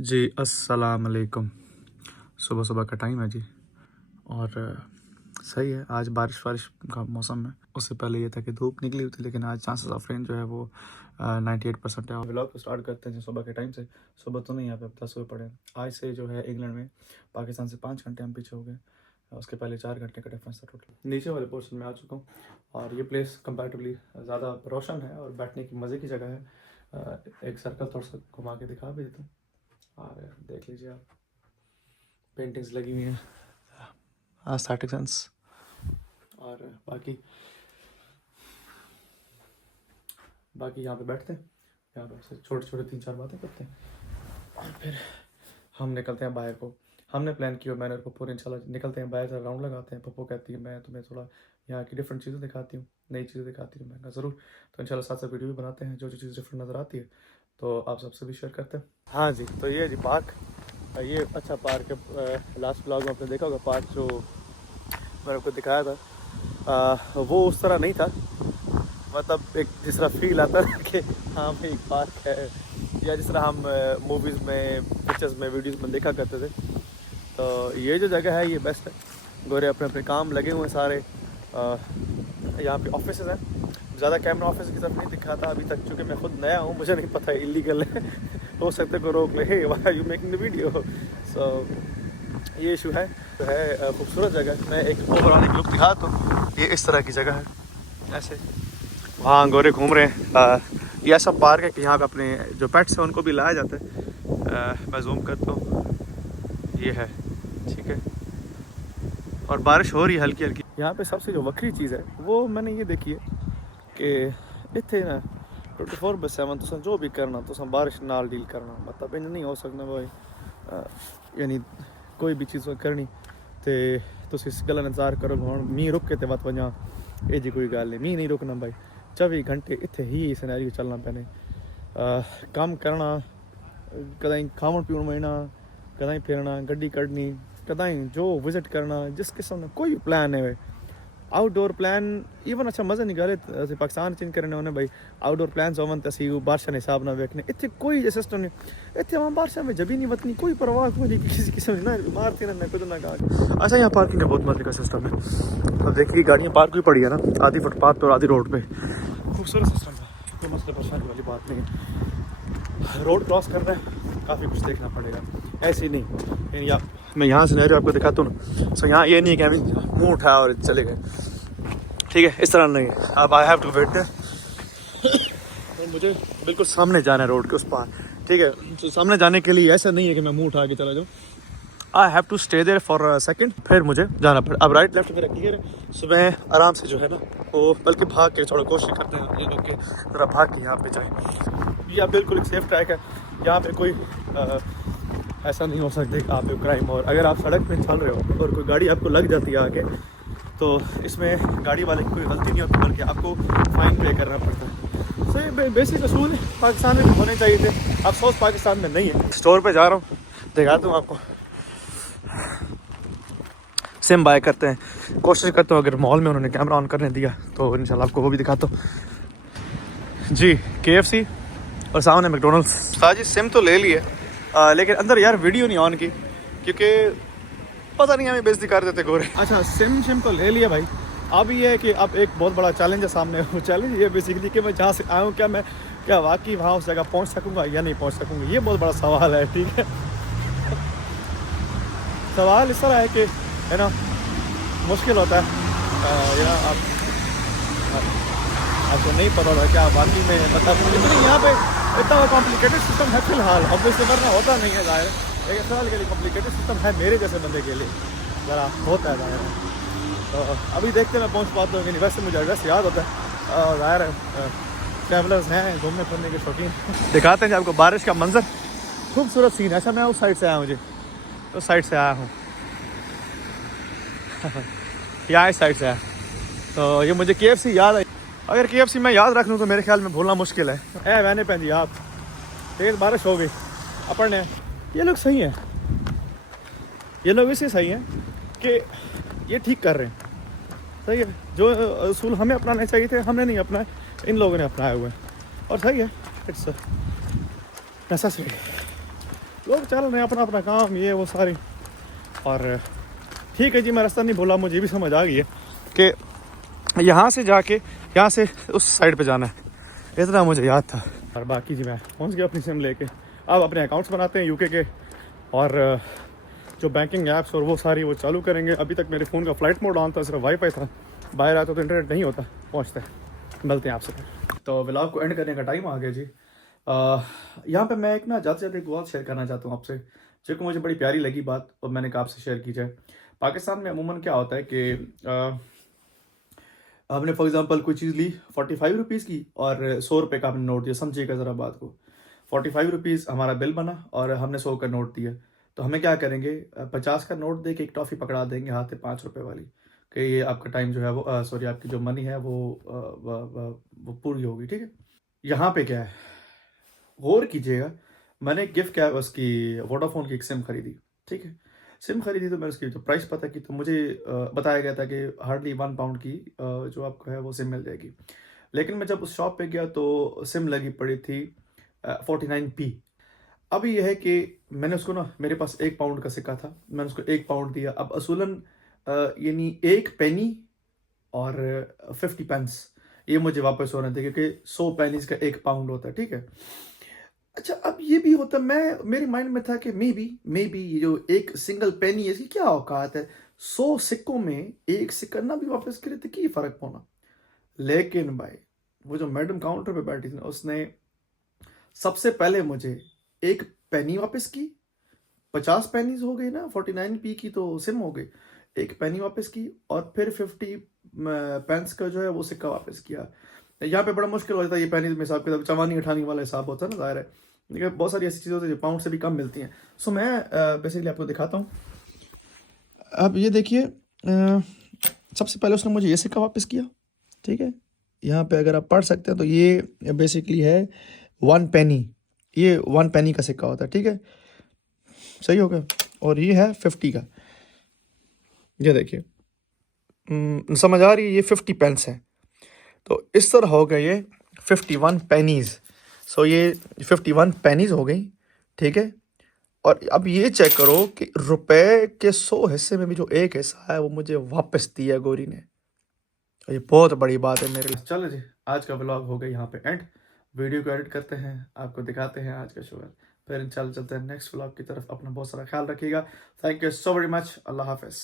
जी अस्सलाम वालेकुम। सुबह सुबह का टाइम है जी। और सही है, आज बारिश वारिश का मौसम है। उससे पहले ये था कि धूप निकली हुई थी, लेकिन आज चांसेस ऑफ रेन जो है वो 98% है। व्लॉग को स्टार्ट करते हैं सुबह के टाइम से। सुबह तो नहीं, यहाँ पे 10 बजे पड़े। आज से जो है इंग्लैंड में पाकिस्तान से 5 घंटे हम पीछे हो गए। उसके पहले 4 घंटे का डिफरेंस था टोटल। नीचे वाले पोर्शन में आ चुका हूँ और ये प्लेस कंपैरेटिवली ज़्यादा रोशन है और बैठने की मज़े की जगह है। एक सर्कल थोड़ा सा घुमा के दिखा भी देता हूँ और देख लीजिए आप, पेंटिंग्स लगी हुई हैं, स्टैटिक सेंस। और बाकी यहाँ पे बैठते हैं, यहाँ पे छोटे छोटे 3-4 बातें करते हैं और फिर हम निकलते हैं बाहर को। हमने प्लान किया, मैंने और पप्पू ने, इंशाल्लाह निकलते हैं बाहर से, राउंड लगाते हैं। पप्पू कहती है मैं तुम्हें थोड़ा यहाँ की डिफरेंट चीज़ें दिखाती हूँ, नई चीज़ें दिखाती हूँ। मैं कहा ज़रूर। तो इंशाल्लाह साथ साथ वीडियो भी बनाते हैं, जो जो चीज़ डिफरेंट नज़र आती है तो आप सबसे भी शेयर करते हैं। हाँ जी, तो ये जी पार्क, ये अच्छा पार्क है। लास्ट ब्लॉग में आपने देखा होगा पार्क जो मैंने आपको दिखाया था, वो उस तरह नहीं था। मतलब एक जिस तरह फील आता है कि हाँ भाई एक पार्क है, या जिस तरह हम मूवीज़ में, पिक्चर्स में, वीडियोस में देखा करते थे। तो ये जो जगह है ये बेस्ट है। गोरे अपने अपने काम लगे हुए हैं सारे। यहाँ पे ऑफिस हैं। ज़्यादा कैमरा ऑफिस की तरफ नहीं दिखाता अभी तक, क्योंकि मैं खुद नया हूँ, मुझे नहीं पता इलीगल है। हो सकते को रोक ले, hey why are you making the video. So ये इशू है। तो है खूबसूरत जगह। मैं एक ओवरऑल एक लुक दिखा, तो ये इस तरह की जगह है। ऐसे वहाँ गोरे घूम रहे हैं। ये ऐसा पार्क है कि यहाँ पे अपने जो पेट्स हैं उनको भी लाया जाता है। मैं जूम करता हूँ, ये है, ठीक है। और बारिश हो रही है हल्की हल्की। यहाँ पे सबसे जो वक्री चीज़ है वो मैंने ये देखी है कि इतने ना 24/7 तुम जो भी करना तो बारिश नाल डील करना, मतलब इन नहीं हो सकता भाई। यानी कोई भी चीज़ करनी तो तुम इस गल इंतजार करो हम मींह रुक के ते वत वजा। ये जी कोई गल नहीं, मींह नहीं रुकना भाई। 24 घंटे इतने ही सिनेरियो चलना पैने। काम करना, कदें खावन पीवन महीना, कदें फिरना, गड्डी कढ़नी, कदें जो विजिट करना, जिस किस्म का कोई प्लान है आउटडोर प्लान ईवन अच्छा मज़ा नहीं करे। असं पाकिस्तान चिन करने होने भाई आउटडोर प्लान होवन तो असी बारिशा के हिसाब ना वेखने। इतने कोई सिस्टम नहीं, इतने वहाँ बारिशा में जबी नहीं वतनी, कोई परवाह कोई नहीं किसी किस्म ना मारती ना कुछ ना कहा। अच्छा यहाँ पार्किंग का बहुत मजे का सिस्टम है। अब देखिए गाड़ियाँ पार्क भी पड़ी है ना, आधी फुटपाथ पर और आधी रोड पे। खूबसूरत सिस्टम है, कोई मसले परेशानी वाली बात नहीं है। रोड क्रॉस कर रहे हैं, काफ़ी कुछ देखना पड़ेगा, ऐसे ही नहीं। या मैं यहाँ से नहर आपको दिखाता हूँ ना। सो यहाँ ये नहीं है कि हमें मुँह उठाया और चले गए, ठीक है, इस तरह नहीं है। अब I have to wait there. मुझे बिल्कुल सामने जाना है रोड के उस पार, ठीक है। तो सामने जाने के लिए ऐसा नहीं है कि मैं मुँह उठा के चला जाऊँ। I have to stay there for a second, फिर मुझे जाना पड़े। अब राइट लेफ्ट मेरा क्लियर है। सुबह आराम से जो है ना वो बल्कि भाग के थोड़ा कोशिश करते हैं ये लोग के ज़रा भाग के यहाँ पे जाए। यह बिल्कुल एक सेफ ट्रैक है। यहाँ पे कोई ऐसा नहीं हो सकता कि आप क्राइम, और अगर आप सड़क पे चल रहे हो और कोई गाड़ी आपको लग जाती है आगे, तो इसमें गाड़ी वाले की कोई गलती नहीं होती, बल्कि आपको फ़ाइन पे करना पड़ता है। सो ये बेसिक असूल पाकिस्तान में होने चाहिए थे। अफसोस पाकिस्तान में नहीं है। स्टोर पे जा रहा हूँ, दिखाता हूँ आपको। सिम बाय करते हैं, कोशिश करता हूँ अगर मॉल में उन्होंने कैमरा ऑन करने दिया तो इंशाल्लाह आपको वो भी दिखाता हूँ जी। KFC और सामने मैकडोनल्ड्स। साजी सिम तो ले लिए, लेकिन अंदर यार वीडियो नहीं ऑन की, क्योंकि पता नहीं हमें बेइज्जती कर देते गोरे। अच्छा सिम तो ले लिया भाई। अब ये है कि अब एक बहुत बड़ा चैलेंज है सामने। वो चैलेंज ये बेसिकली कि मैं जहाँ से आया हूँ क्या वाकई वहाँ उस जगह पहुँच सकूँगा या नहीं पहुँच सकूँगा, ये बहुत बड़ा सवाल है, ठीक है। सवाल इस तरह है कि है ना, मुश्किल होता है या आपको नहीं पता होता क्या वाकई में, मतलब इतनी यहाँ पे इतना कॉम्प्लिकेटेड सिस्टम है फिलहाल। ऑब्वियसली वरना होता नहीं है ज़ाहिर, लेकिन फिलहाल के लिए कॉम्प्लिकेटेड सिस्टम है मेरे जैसे बंदे के लिए ज़रा होता है ज़ाहिर है। तो अभी देखते मैं पहुँच पाता हूँ कि नहीं। वैसे मुझे एड्रेस याद होता है, ज़ाहिर है ट्रैवलर्स हैं, घूमने फिरने के शौकीन। दिखाते हैं आपको बारिश का मंजर, खूबसूरत सीन। अच्छा मैं उस साइड से आया हूँ जी, उस साइड से आया हूँ यहाँ इस साइड से आया। तो ये मुझे KFC याद है। अगर KFC मैं याद रख लूँ तो मेरे ख्याल में भूलना मुश्किल है। मैंने पहन दिया, आप तेज़ बारिश हो गई अपन ने। ये लोग सही हैं, ये लोग इसलिए सही हैं कि ये ठीक कर रहे हैं, सही है। जो असूल हमें अपनाने चाहिए थे हमने नहीं अपनाए, इन लोगों ने अपनाए हुए हैं, और सही है। It's necessary. लोग चल रहे हैं अपना अपना काम, ये वो सारी। और ठीक है जी, मैं रास्ता नहीं बोला, मुझे भी समझ आ गई है कि यहाँ से जाके यहाँ से उस साइड पे जाना है, इतना मुझे याद था। और बाकी जी मैं पहुँच गया अपनी सिम लेके। अब अपने अकाउंट्स बनाते हैं यूके के, और जो बैंकिंग ऐप्स और वो सारी वो चालू करेंगे। अभी तक मेरे फ़ोन का फ़्लाइट मोड ऑन था, सिर्फ वाईफाई था, बाहर आता तो इंटरनेट नहीं होता। पहुँचते हैं, मिलते हैं आपसे फिर। तो व्लॉग को एंड करने का टाइम आ गया जी। यहाँ पे मैं एक ना ज़्यादा से ज़्यादा एक बात शेयर करना चाहता हूँ आपसे, जो कि मुझे बड़ी प्यारी लगी बात, और मैंने कहा आपसे शेयर की जाए। पाकिस्तान में अमूमन क्या होता है कि हमने फॉर एग्जांपल कोई चीज़ ली 45 रुपीज़ की, और 100 रुपये का आपने नोट दिया। समझिएगा ज़रा बात को, 45 रुपीज़ हमारा बिल बना और हमने 100 का नोट दिया। तो हमें क्या करेंगे, 50 का नोट दे के एक टॉफ़ी पकड़ा देंगे हाथ में 5 रुपये वाली, कि ये आपका टाइम जो है वो सॉरी आपकी जो मनी है वो पूरी होगी, ठीक है। यहाँ पे क्या है, गौर कीजिएगा, मैंने गिफ्ट क्या उसकी वोडाफोन की एक सिम खरीदी, ठीक है। सिम खरीदी तो मैं उसकी जो प्राइस पता की, तो मुझे बताया गया था कि हार्डली 1 पाउंड की जो आपको है वो सिम मिल जाएगी। लेकिन मैं जब उस शॉप पे गया तो सिम लगी पड़ी थी 49p। अभी यह है कि मैंने उसको ना, मेरे पास 1 पाउंड का सिक्का था, मैंने उसको 1 पाउंड दिया। अब असूलन यानी 1 पेनी और 50 पेंस ये मुझे वापस हो रहे थे, क्योंकि 100 पेनीज का 1 पाउंड होता है, ठीक है। अच्छा, अब ये भी होता, मैं मेरे माइंड में था कि मे बी ये जो एक सिंगल पेनी है इसकी क्या औकात है, 100 सिक्कों में एक सिक्का ना भी वापस करे तो की फर्क होना। लेकिन भाई वो जो मैडम काउंटर पे बैठी थी ना, उसने सबसे पहले मुझे एक पेनी वापस की। 50 पेनीज हो गई ना, 49p की तो सिम हो गई, एक पेनी वापस की, और फिर 50 पेंस का जो है वो सिक्का वापस किया। यहाँ पे बड़ा मुश्किल हो जाता है ये पेनीज में हिसाब किताब, चवानी अठानी वाला हिसाब होता है ना, जाहिर है। लेकिन बहुत सारी ऐसी चीज़ें होती है जो पाउंड से भी कम मिलती हैं। सो मैं बेसिकली आपको दिखाता हूँ। अब ये देखिए, सबसे पहले उसने मुझे ये सिक्का वापस किया, ठीक है। यहाँ पे अगर आप पढ़ सकते हैं तो ये बेसिकली है 1 पेनी, ये 1 पेनी का सिक्का होता है, ठीक है, सही हो गया। और ये है 50 का, ये देखिए, समझ आ रही है, ये 50 पेंस है। तो इस तरह हो गए ये 51 पेनीज। सो ये 51 पेनीज हो गई, ठीक है। और अब ये चेक करो कि रुपए के 100 हिस्से में भी जो एक हिस्सा है वो मुझे वापस दिया गोरी ने। तो ये बहुत बड़ी बात है मेरे लिए। चलो जी, आज का व्लॉग हो गया यहाँ पे एंड। वीडियो को एडिट करते हैं, आपको दिखाते हैं आज का शो है, फिर चलते हैं नेक्स्ट व्लॉग की तरफ। अपना बहुत सारा ख्याल रखिएगा। Thank you so very much. अल्लाह हाफिज़।